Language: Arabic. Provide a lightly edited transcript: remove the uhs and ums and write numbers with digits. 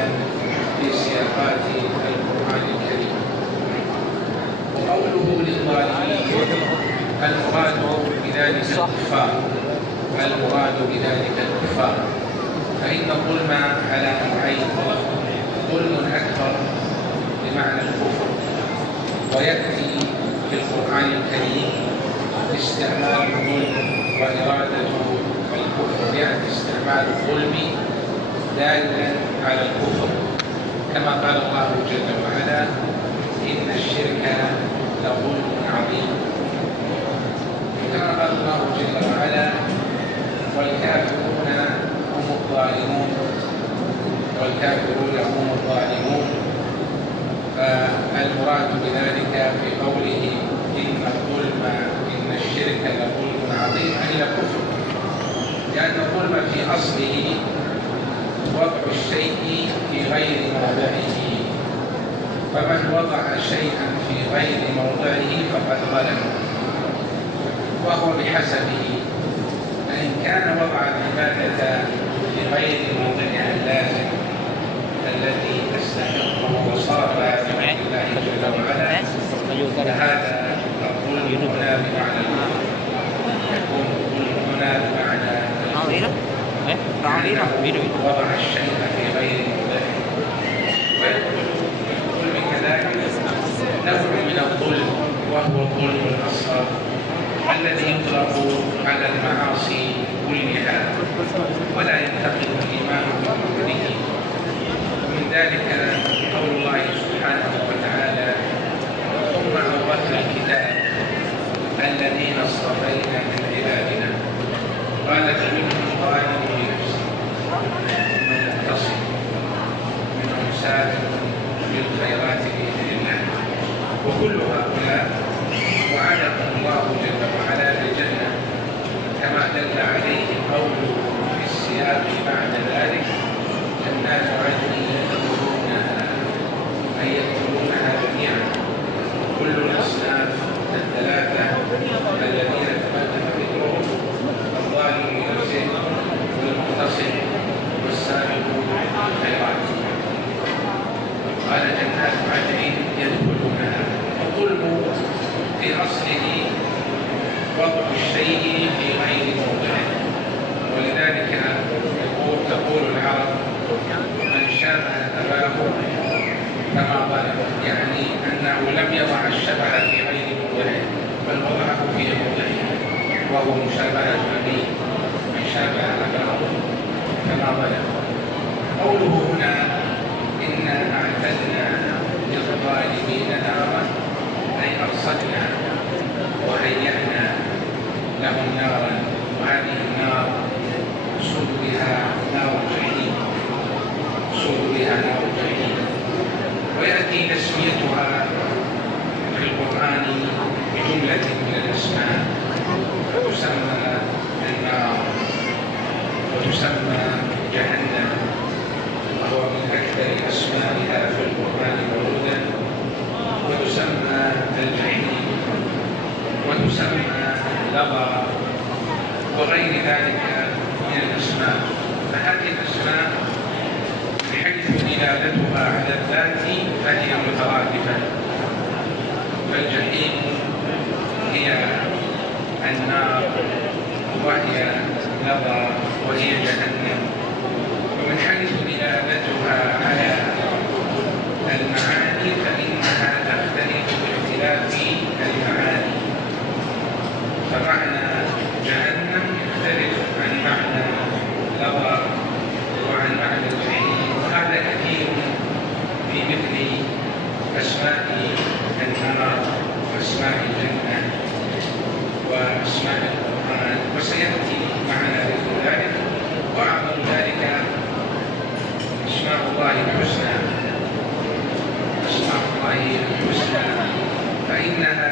جدا في سياقات القرآن الكريم. وقوله للظالمين المراد بذلك الكفار، المراد بذلك الكفار، فإن الظلم على نوعين: ظلم أكبر بمعنى الكفر، ويأتي في القرآن الكريم استعمال الظلم وإرادة الكفر، يأتي استعمال الظلم دالا على الكفر، كما قال الله جل وعلا: إن الشرك لظلم عظيم. كما قال الله جل وعلا: والكافرون هم الظالمون، والكافرون هم الظالمون. فالمراد بذلك في قوله إن الظلم إن الشرك لظلم عظيم أي كفر، لأن الظلم في أصله وضع الشيء في غير موضعه، فمن وضع شيئا في غير موضعه فقد ظلم، وهو بحسبه، فإن كان وضع العبادة في غير موضعها اللازم التي تستحقه وصرفها لغير الله جل وعلا، فهذا الظلم هنا بمعنى الكفر، يكون الظلم هنا بمعنى وضع الشيء في غير موضعه. ويدخل الظلم كذلك نوع من الظلم، وهو الظلم الأصغر الذي يطلق على المعاصي كلها ولا ينتقد الإيمان به. ومن ذلك قول الله سبحانه وتعالى: ثم أورثنا الكتاب الذين اصطفينا من عبادنا، قال فمنهم ظالم لنفسه، منهم مقتصد، منهم سابق بالخيرات بإذن الله. وكل هؤلاء وعدهم الله جل وعلا بالجنة، كما دل عليه قوله في السياق بعد ذلك: جنات عدن يدخلونها أي يدخلونها جميعا، كل الأصناف الثلاثة الذين تقدم ذكرهم: الظالم لنفسه والمقتصد والسابق بالخيرات. قال جنات عدن يدخلونها. الظلم في أصله وضع الشيء في غير موضعه، ولذلك تقول العرب: من شابه أباه كما ظلم، يعني أنه لم يضع الشبه في غير موضعه بل وضعه في موضعه، وهو مشابهة أبيه، من شابه أباه كما ظلم. قوله هنا: إنا أعتدنا للظالمين نارا، أي أرصدنا وهيأنا لهم نارا، وهذه النار يقصد بها نار الجحيم، يقصد بها نار الجحيم. ويأتي تسميتها في القرآن بجملة من الأسماء، فتسمى النار وتسمى جهنم، وهو من أكثر أسمائها في القرآن ورودا، وتسمى الجحيم، وتسمى لظى، وغير ذلك من الأسماء. فهذه الأسماء بحيث دلالتها على الذات فهي مترادفة، فالجحيم هي النار وهي لظى وهي جهنم. ومن حيث دلالتها على المعاني فإنها تختلف باختلاف المعاني، فمعنى جهنم يختلف عن معنى لظى وعن معنى الجحيم، وهذا كثير في مثل أسماء النار وأسماء الجنة وأسماء القرآن، وسيأتي معنا ذكر ذلك. وأعظم ذلك أسماء الله الحسنى، أسماء الله الحسنى، فإنها